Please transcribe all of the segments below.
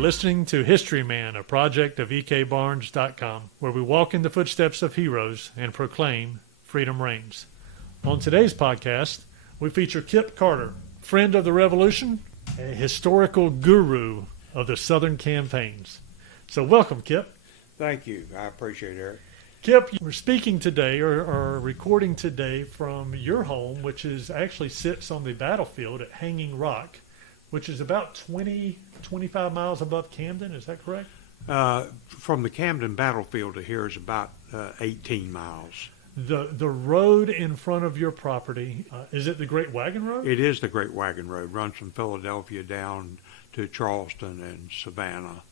listening to Historyman, a project of ekbarnes.com, where we walk in the footsteps of heroes and proclaim freedom reigns. On today's podcast, we feature Kip Carter, friend of the Revolution, a historical guru of the Southern campaigns. So welcome, Kip. Thank you. I appreciate it, Eric. Kip, we're speaking today or recording today from your home, which actually sits on the battlefield at Hanging Rock, which is about 25 miles above Camden. Is that correct? From the Camden battlefield to here is about 18 miles. The road in front of your property, is it the Great Wagon Road? It is the Great Wagon Road. Runs from Philadelphia down to Charleston and Savannah.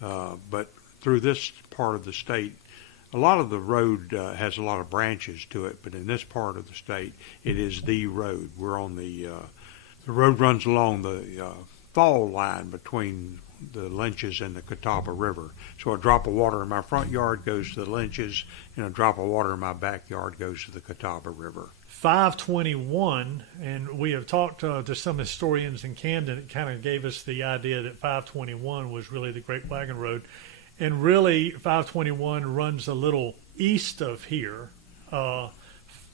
But through this part of the state, a lot of the road has a lot of branches to it, but in this part of the state, it is the road. We're on the road runs along the fall line between the Lynches and the Catawba River. So a drop of water in my front yard goes to the Lynches, and a drop of water in my backyard goes to the Catawba River. 521, and we have talked to some historians in Camden. It kind of gave us the idea that 521 was really the Great Wagon Road. And really, 521 runs a little east of here.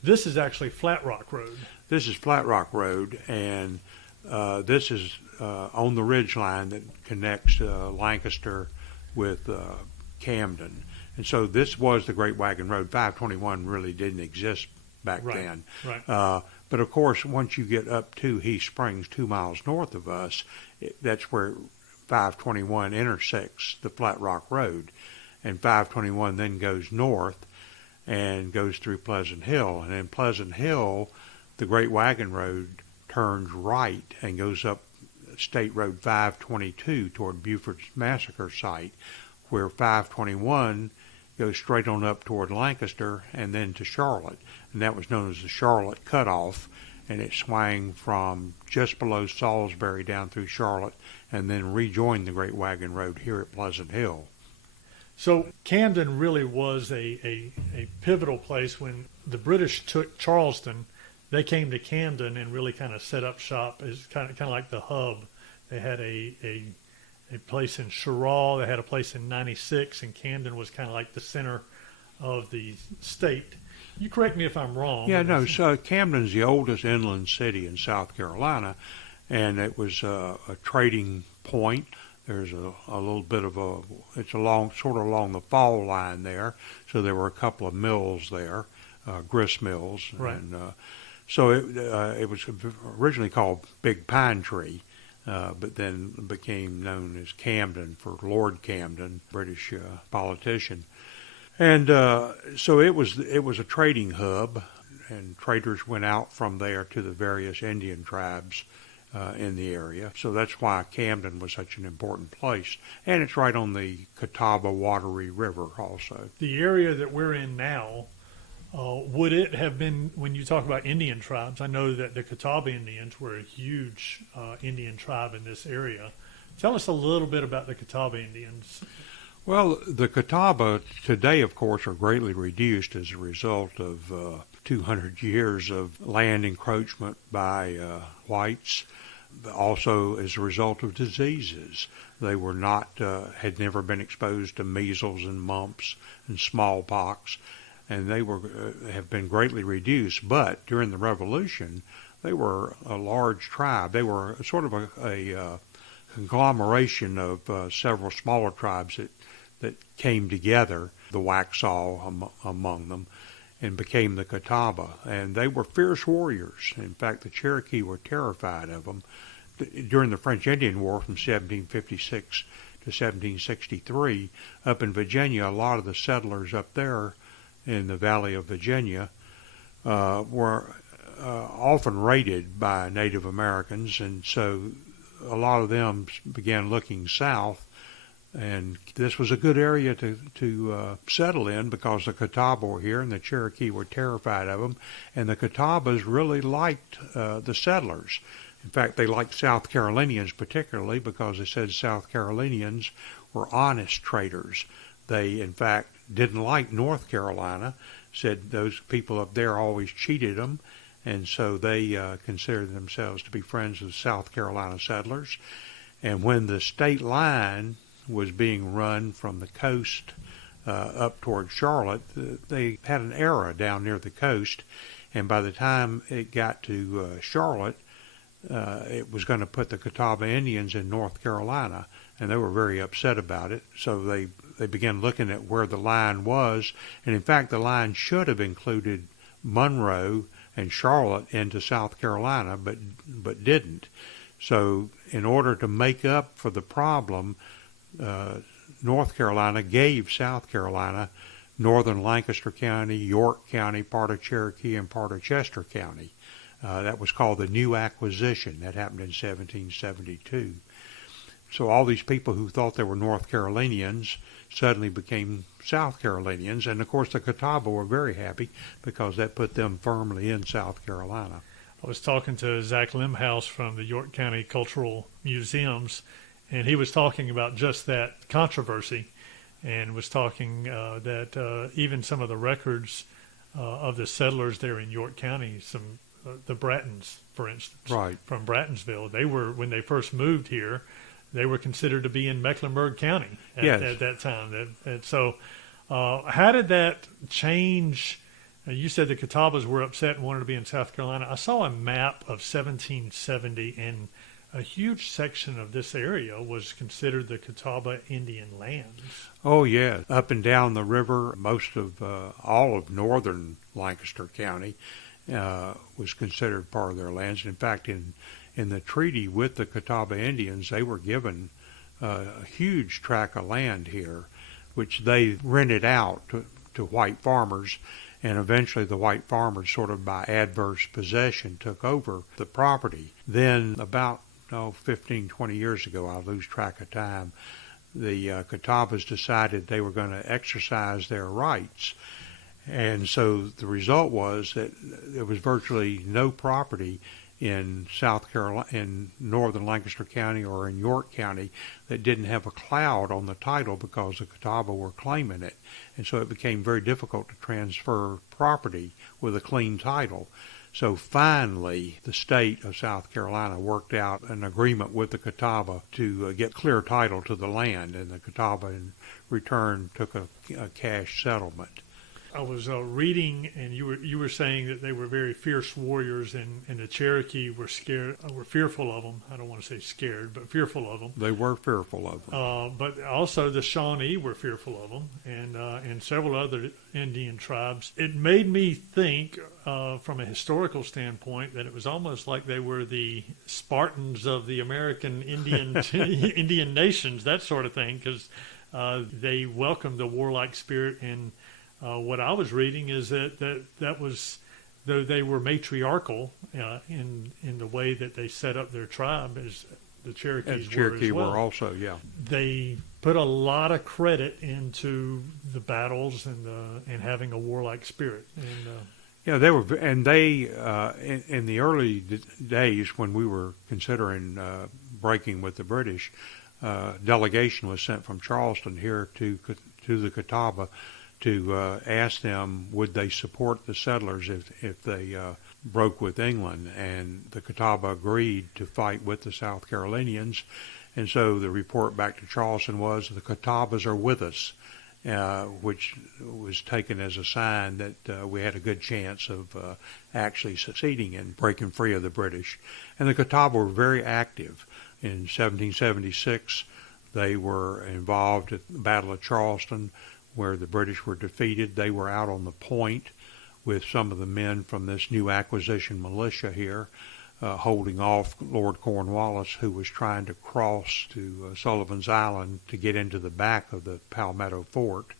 This is actually Flat Rock Road. This is Flat Rock Road, and this is on the ridge line that connects Lancaster with Camden. And so this was the Great Wagon Road. 521 really didn't exist back then. Right. But of course, once you get up to Heath Springs, 2 miles north of us, that's where 521 intersects the Flat Rock Road. And 521 then goes north and goes through Pleasant Hill. And in Pleasant Hill, the Great Wagon Road turns right and goes up State Road 522 toward Buford's Massacre site, where 521 goes straight on up toward Lancaster and then to Charlotte. And that was known as the Charlotte Cutoff, and it swung from just below Salisbury down through Charlotte and then rejoined the Great Wagon Road here at Pleasant Hill. So Camden really was a pivotal place. When the British took Charleston, they came to Camden and really kind of set up shop as kind of like the hub. They had a place in Sherrall, they had a place in 96, and Camden was kind of like the center of the state. You correct me if I'm wrong. Yeah, no, so Camden's the oldest inland city in South Carolina, and it was a trading point. There's a little bit of it's sort of along the fall line there, so there were a couple of mills there, grist mills. Right. And so it was originally called Big Pine Tree, but then became known as Camden for Lord Camden, British politician. And so it was a trading hub, and traders went out from there to the various Indian tribes in the area. So that's why Camden was such an important place. And it's right on the Catawba Watery River also. The area that we're in now, would it have been, when you talk about Indian tribes, I know that the Catawba Indians were a huge Indian tribe in this area. Tell us a little bit about the Catawba Indians. Well, the Catawba today, of course, are greatly reduced as a result of 200 years of land encroachment by whites. Also as a result of diseases. They were not, had never been exposed to measles and mumps and smallpox, and they have been greatly reduced. But during the Revolution, they were a large tribe. They were sort of a conglomeration of several smaller tribes that came together, the Waxhaw among them, and became the Catawba. And they were fierce warriors. In fact, the Cherokee were terrified of them. During the French-Indian War from 1756 to 1763, up in Virginia, a lot of the settlers up there in the Valley of Virginia were often raided by Native Americans, and so a lot of them began looking south. And this was a good area to settle in because the Catawba were here and the Cherokee were terrified of them. And the Catawbas really liked the settlers. In fact, they liked South Carolinians particularly because they said South Carolinians were honest traders. They, in fact, didn't like North Carolina, said those people up there always cheated them, and so they considered themselves to be friends of South Carolina settlers. And when the state line was being run from the coast up toward Charlotte, they had an error down near the coast, and by the time it got to Charlotte, it was going to put the Catawba Indians in North Carolina, and they were very upset about it. So they began looking at where the line was, and in fact the line should have included Monroe and Charlotte into South Carolina, but didn't. So in order to make up for the problem, North Carolina gave South Carolina northern Lancaster County, York County, part of Cherokee, and part of Chester County. That was called the New Acquisition. That happened in 1772. So all these people who thought they were North Carolinians suddenly became South Carolinians, and of course the Catawba were very happy because that put them firmly in South Carolina. I was talking to Zach Limhouse from the York County Cultural Museums, and he was talking about just that controversy, and was talking that even some of the records of the settlers there in York County, the Brattons, for instance, right, from Brattonsville, they were, when they first moved here, they were considered to be in Mecklenburg County at that time. And so how did that change? You said the Catawbas were upset and wanted to be in South Carolina. I saw a map of 1770, and a huge section of this area was considered the Catawba Indian lands. Oh, yeah. Up and down the river, most of all of northern Lancaster County was considered part of their lands. In fact, in the treaty with the Catawba Indians, they were given a huge tract of land here, which they rented out to white farmers, and eventually the white farmers, sort of by adverse possession, took over the property. Then about 15, 20 years ago, I lose track of time, the Catawbas decided they were going to exercise their rights. And so the result was that there was virtually no property in South Carolina, in northern Lancaster County or in York County, that didn't have a cloud on the title because the Catawba were claiming it. And so it became very difficult to transfer property with a clean title. So finally, the state of South Carolina worked out an agreement with the Catawba to get clear title to the land, and the Catawba in return took a cash settlement. I was reading, and you were saying that they were very fierce warriors, and the Cherokee were fearful of them. I don't want to say scared, but fearful of them. They were fearful of them. But also the Shawnee were fearful of them, and several other Indian tribes. It made me think, from a historical standpoint, that it was almost like they were the Spartans of the American Indian Indian nations, that sort of thing, because they welcomed the warlike spirit. And what I was reading is that was, though they were matriarchal in the way that they set up their tribe, as the Cherokees were as well. Were also, yeah. They put a lot of credit into the battles and having a warlike spirit. And yeah, they were, and they in the early days when we were considering breaking with the British, delegation was sent from Charleston here to the Catawba to ask them would they support the settlers if they broke with England, and the Catawba agreed to fight with the South Carolinians. And so the report back to Charleston was the Catawbas are with us, which was taken as a sign that we had a good chance of actually succeeding in breaking free of the British. And the Catawba were very active. In 1776, they were involved at the Battle of Charleston, where the British were defeated. They were out on the point with some of the men from this new acquisition militia here, holding off Lord Cornwallis, who was trying to cross to Sullivan's Island to get into the back of the Palmetto Fort.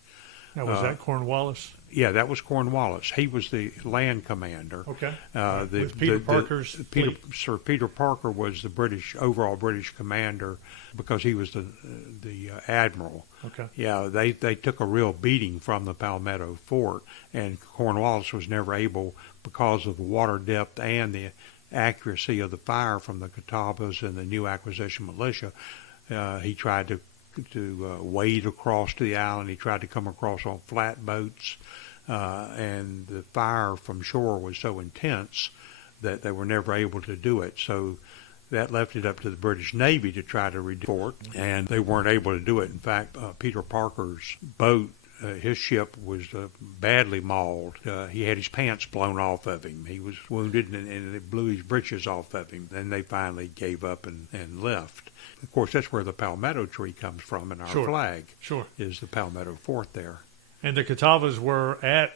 now, was that Cornwallis? Yeah, that was Cornwallis. He was the land commander. Okay. With Peter Parker's fleet. Sir Peter Parker was the overall British commander, because he was the admiral. Okay. Yeah, they took a real beating from the Palmetto Fort, and Cornwallis was never able, because of the water depth and the accuracy of the fire from the Catawbas and the new acquisition militia. He tried to wade across to the island. He tried to come across on flatboats, and the fire from shore was so intense that they were never able to do it. So That left it up to the British Navy to try to redo the fort, and they weren't able to do it. In fact, Peter Parker's boat, his ship was badly mauled. He had his pants blown off of him. He was wounded, and it blew his breeches off of him. Then they finally gave up and left. Of course, that's where the palmetto tree comes from in our flag. Sure. Is the palmetto fort there. And the Catawbas were at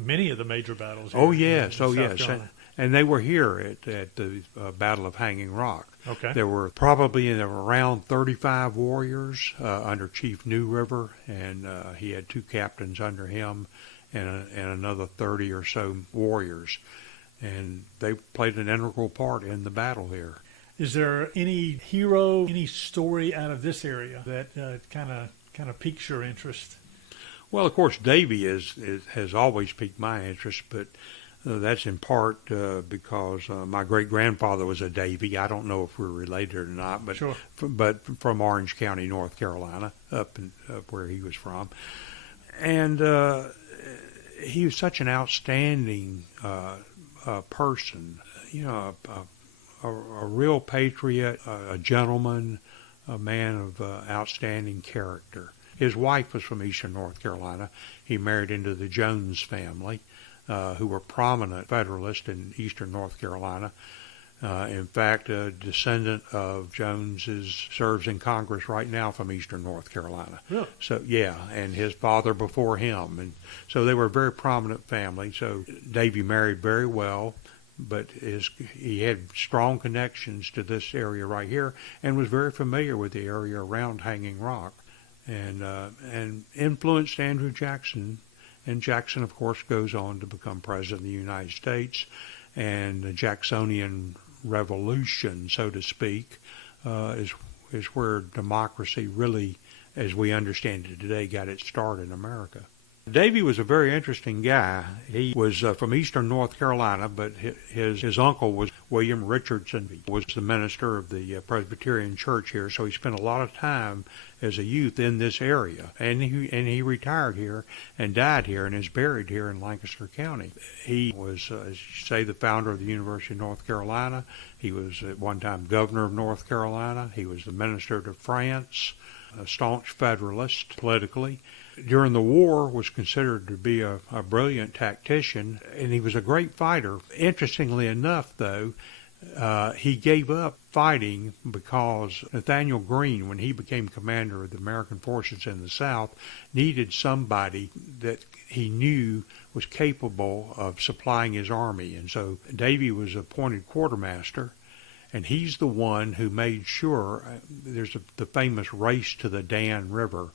many of the major battles. Oh, yes. Carolina. And they were here at the Battle of Hanging Rock. Okay. There were probably around 35 warriors under Chief New River, and he had 2 captains under him and another 30 or so warriors. And they played an integral part in the battle here. Is there any hero, any story out of this area that kind of piques your interest? Well, of course, Davie has always piqued my interest, but that's in part because my great-grandfather was a Davie. I don't know if we're related or not, but sure. But from Orange County, North Carolina, up where he was from. And he was such an outstanding person, a real patriot, a gentleman, a man of outstanding character. His wife was from eastern North Carolina. He married into the Jones family, who were prominent Federalists in eastern North Carolina. In fact, a descendant of Jones's serves in Congress right now from eastern North Carolina. Really? So, yeah, and his father before him. And so they were a very prominent family. So Davie married very well, but he had strong connections to this area right here and was very familiar with the area around Hanging Rock. And influenced Andrew Jackson, and Jackson, of course, goes on to become president of the United States, and the Jacksonian Revolution, so to speak, is where democracy really, as we understand it today, got its start in America. Davie was a very interesting guy. He was from eastern North Carolina, but his uncle was William Richardson, was the minister of the Presbyterian Church here, so he spent a lot of time as a youth in this area. And he retired here and died here and is buried here in Lancaster County. He was, as you say, the founder of the University of North Carolina. He was at one time governor of North Carolina. He was the minister to France, a staunch Federalist politically. During the war was considered to be a brilliant tactician, and he was a great fighter. Interestingly enough, though, he gave up fighting because Nathaniel Greene, when he became commander of the American forces in the South, needed somebody that he knew was capable of supplying his army. And so Davie was appointed quartermaster, and he's the one who made sure there's the famous race to the Dan River,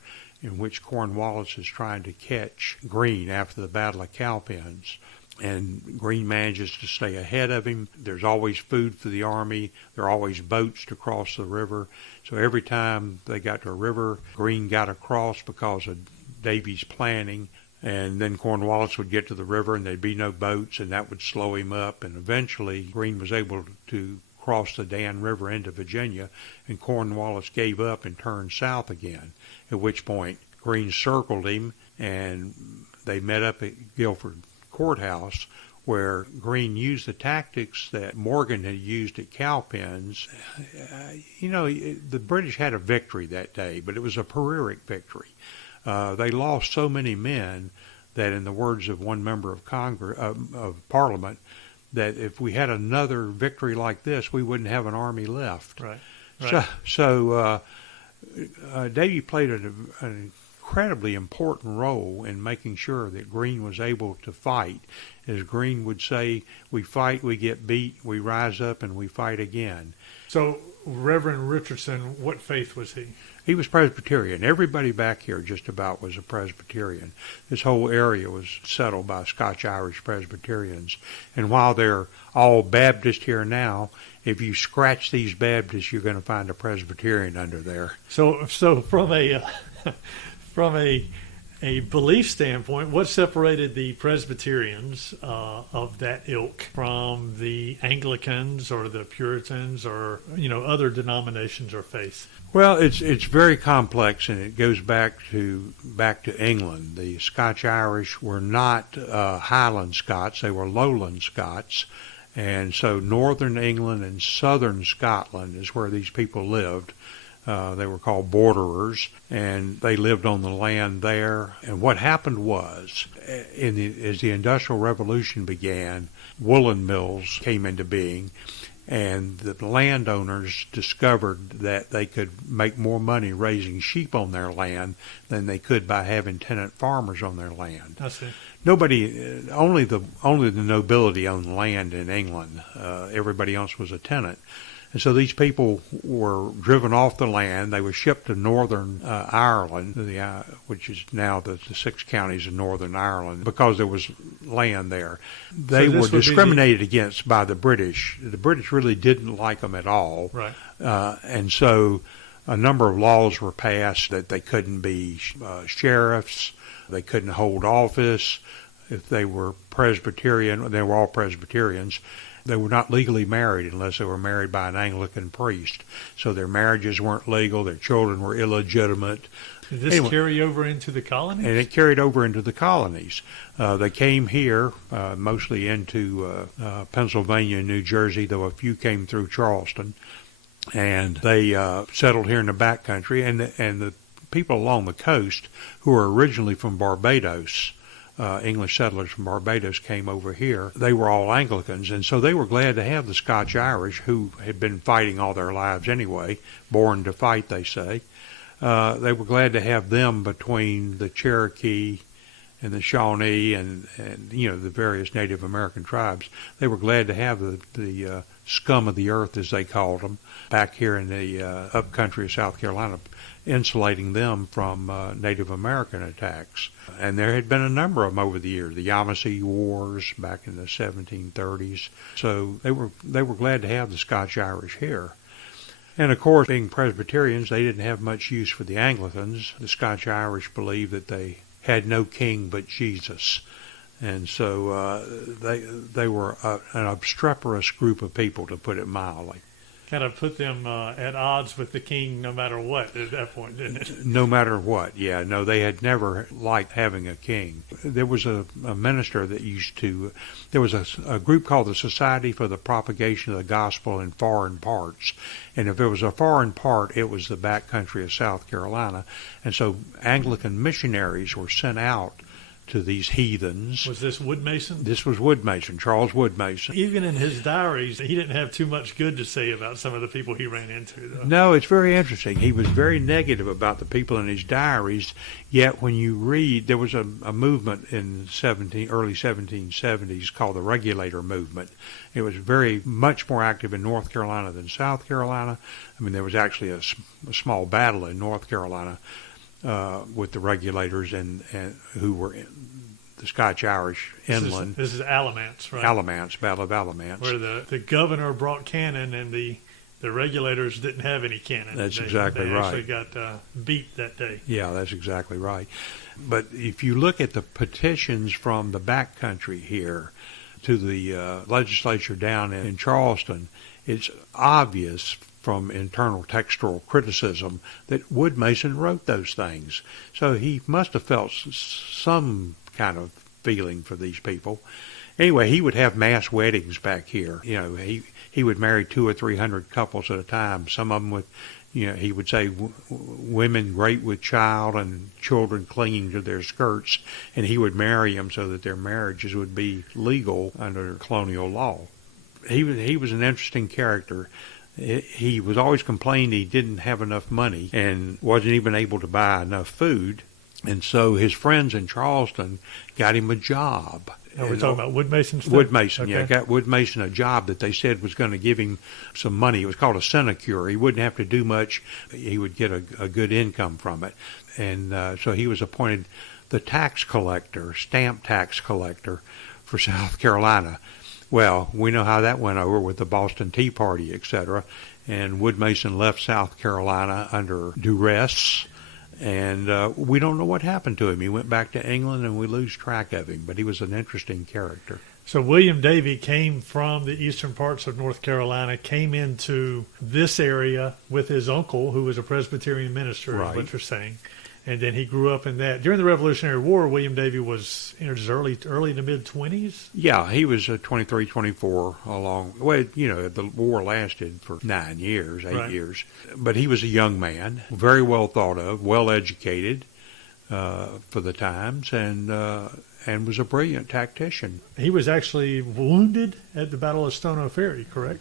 in which Cornwallis is trying to catch Greene after the Battle of Cowpens. And Greene manages to stay ahead of him. There's always food for the army. There are always boats to cross the river. So every time they got to a river, Greene got across because of Davie's planning. And then Cornwallis would get to the river and there'd be no boats, and that would slow him up. And eventually Greene was able to cross the Dan River into Virginia, and Cornwallis gave up and turned south again, at which point Greene circled him, and they met up at Guilford Courthouse, where Greene used the tactics that Morgan had used at Cowpens. The British had a victory that day, but it was a Pyrrhic victory. They lost so many men that, in the words of one member of Congress, of Parliament, that if we had another victory like this, we wouldn't have an army left. Right. So Davie played an incredibly important role in making sure that Greene was able to fight. As Greene would say, we fight, we get beat, we rise up, and we fight again. So Reverend Richardson, what faith was he? He was Presbyterian. Everybody back here just about was a Presbyterian. This whole area was settled by Scotch-Irish Presbyterians. And while they're all Baptist here now, if you scratch these Baptists, you're going to find a Presbyterian under there. So from a belief standpoint, what separated the Presbyterians of that ilk from the Anglicans or the Puritans or other denominations or faiths? Well, it's very complex, and it goes back to England. The Scotch-Irish were not Highland Scots; they were Lowland Scots, And so northern England and southern Scotland is where these people lived. They were called borderers, and they lived on the land there. And what happened was, as the Industrial Revolution began, woolen mills came into being, and the landowners discovered that they could make more money raising sheep on their land than they could by having tenant farmers on their land. I see. Only the nobility owned land in England. Everybody else was a tenant. And so these people were driven off the land. They were shipped to northern Ireland, which is now the 6 counties of northern Ireland, because there was land there. They were discriminated against by the British. The British really didn't like them at all. Right. And so a number of laws were passed that they couldn't be sheriffs, they couldn't hold office. If they were Presbyterian, they were all Presbyterians. They were not legally married unless they were married by an Anglican priest. So their marriages weren't legal. Their children were illegitimate. Did this carry over into the colonies? And it carried over into the colonies. They came here, mostly into Pennsylvania and New Jersey, though a few came through Charleston. And they settled here in the backcountry. And the people along the coast who were originally from Barbados, English settlers from Barbados came over here. They were all Anglicans, and so they were glad to have the Scotch-Irish, who had been fighting all their lives anyway, born to fight, they say. They were glad to have them between the Cherokee and the Shawnee and the various Native American tribes. They were glad to have the scum of the earth, as they called them, back here in the upcountry of South Carolina, insulating them from Native American attacks. And there had been a number of them over the years, the Yamasee Wars back in the 1730s. So they were glad to have the Scotch-Irish here. And of course, being Presbyterians, they didn't have much use for the Anglicans. The Scotch-Irish believed that they had no king but Jesus. And so they were an obstreperous group of people, to put it mildly. Kind of put them at odds with the king no matter what at that point, didn't it? No matter what, yeah. No, they had never liked having a king. There was a minister that there was a group called the Society for the Propagation of the Gospel in Foreign Parts. And if it was a foreign part, it was the backcountry of South Carolina. And so Anglican missionaries were sent out to these heathens. Was this Woodmason? This was Woodmason, Charles Woodmason. Even in his diaries, he didn't have too much good to say about some of the people he ran into, though. No, it's very interesting. He was very negative about the people in his diaries, yet when you read, there was a movement in early 1770s called the Regulator Movement. It was very much more active in North Carolina than South Carolina. I mean, there was actually a small battle in North Carolina with the regulators and who were the Scotch-Irish inland. This is Alamance, right? Alamance, Battle of Alamance. Where the governor brought cannon and the regulators didn't have any cannon. That's exactly right. They actually got beat that day. Yeah, that's exactly right. But if you look at the petitions from the backcountry here to the legislature down in Charleston, it's obvious from internal textual criticism that Woodmason wrote those things. So he must have felt some kind of feeling for these people. Anyway, he would have mass weddings back here. He would marry 200 or 300 couples at a time. Some of them would, he would say women great with child and children clinging to their skirts, and he would marry them so that their marriages would be legal under colonial law. He was an interesting character. He was always complaining he didn't have enough money and wasn't even able to buy enough food. And so his friends in Charleston got him a job. Are we talking about Woodmason stuff? Woodmason, okay. Yeah. Got Woodmason a job that they said was going to give him some money. It was called a sinecure. He wouldn't have to do much. He would get a good income from it. And so he was appointed the stamp tax collector for South Carolina. Well, we know how that went over with the Boston Tea Party, etc. And Woodmason left South Carolina under duress, and we don't know what happened to him. He went back to England, and we lose track of him, but he was an interesting character. So William Davie came from the eastern parts of North Carolina, came into this area with his uncle, who was a Presbyterian minister, Right. is what you're saying. And then he grew up in that. During the Revolutionary War, William Davie was in his early to mid-20s. Yeah, he was 23, 24 along. Well, the war lasted for 9 years, 8 years. But he was a young man, very well thought of, well educated for the times, and was a brilliant tactician. He was actually wounded at the Battle of Stono Ferry, correct?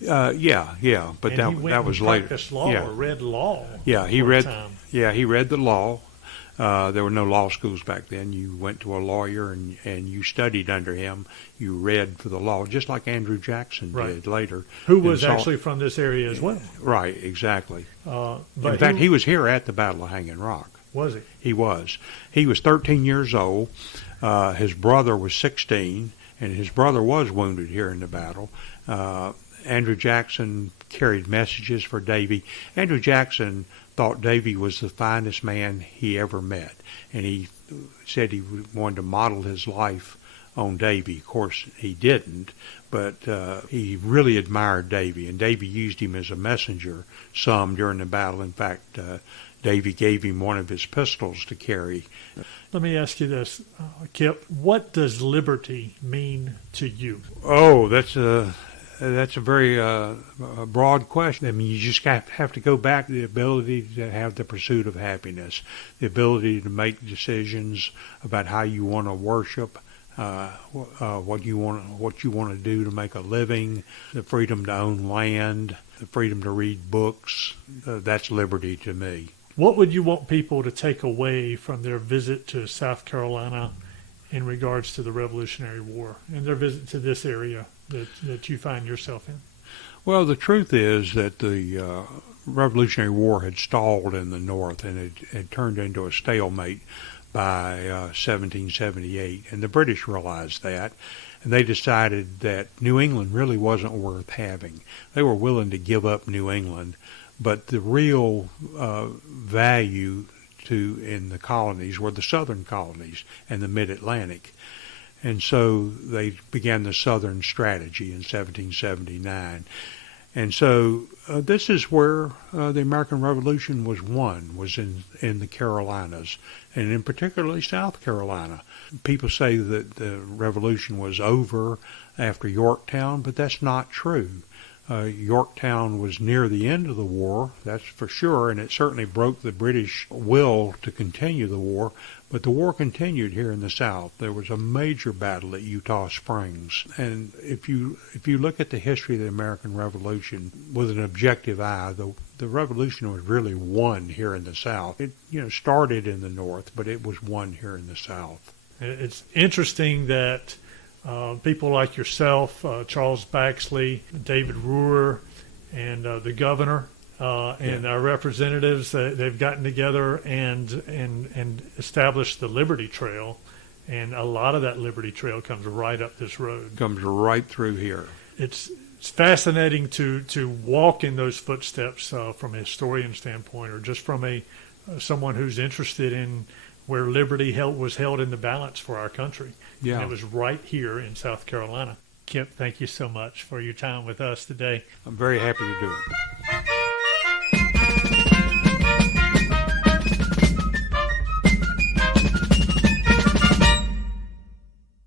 Yeah, but and that was later. Practiced law or read law. Yeah, he read the law. There were no law schools back then. You went to a lawyer and you studied under him. You read for the law, just like Andrew Jackson did later. Who was actually from this area as well. Right, exactly. But in fact, he was here at the Battle of Hanging Rock. Was he? He was. He was 13 years old. His brother was 16, and his brother was wounded here in the battle. Andrew Jackson carried messages for Davie. Andrew Jackson thought Davie was the finest man he ever met, and he said he wanted to model his life on Davie. Of course, he didn't, but he really admired Davie, and Davie used him as a messenger some during the battle. In fact, Davie gave him one of his pistols to carry. Let me ask you this, Kip. What does liberty mean to you? Oh, that's a very broad question. I mean, you just have to go back to the ability to have the pursuit of happiness, the ability to make decisions about how you want to worship, what you want to do to make a living, the freedom to own land, the freedom to read books. That's liberty to me. What would you want people to take away from their visit to South Carolina in regards to the Revolutionary War and their visit to this area that you find yourself in? Well, the truth is that the Revolutionary War had stalled in the North, and it had turned into a stalemate by 1778, and the British realized that, and they decided that New England really wasn't worth having. They were willing to give up New England, but the real value in the colonies were the southern colonies and the mid-Atlantic. And so they began the Southern Strategy in 1779. And so this is where the American Revolution was won, was in the Carolinas, and in particularly South Carolina. People say that the Revolution was over after Yorktown, but that's not true. Yorktown was near the end of the war, that's for sure, and it certainly broke the British will to continue the war, but the war continued here in the South. There was a major battle at Eutaw Springs, and if you look at the history of the American Revolution with an objective eye, the Revolution was really won here in the South. It started in the North, but it was won here in the South. It's interesting that people like yourself, Charles Baxley, David Ruhr, and the governor and our representatives, they've gotten together and established the Liberty Trail, and a lot of that Liberty Trail comes right up this road. Comes right through here. It's fascinating to walk in those footsteps from a historian standpoint, or just from someone who's interested in where liberty was held in the balance for our country. Yeah. And it was right here in South Carolina. Kip, thank you so much for your time with us today. I'm very happy to do it.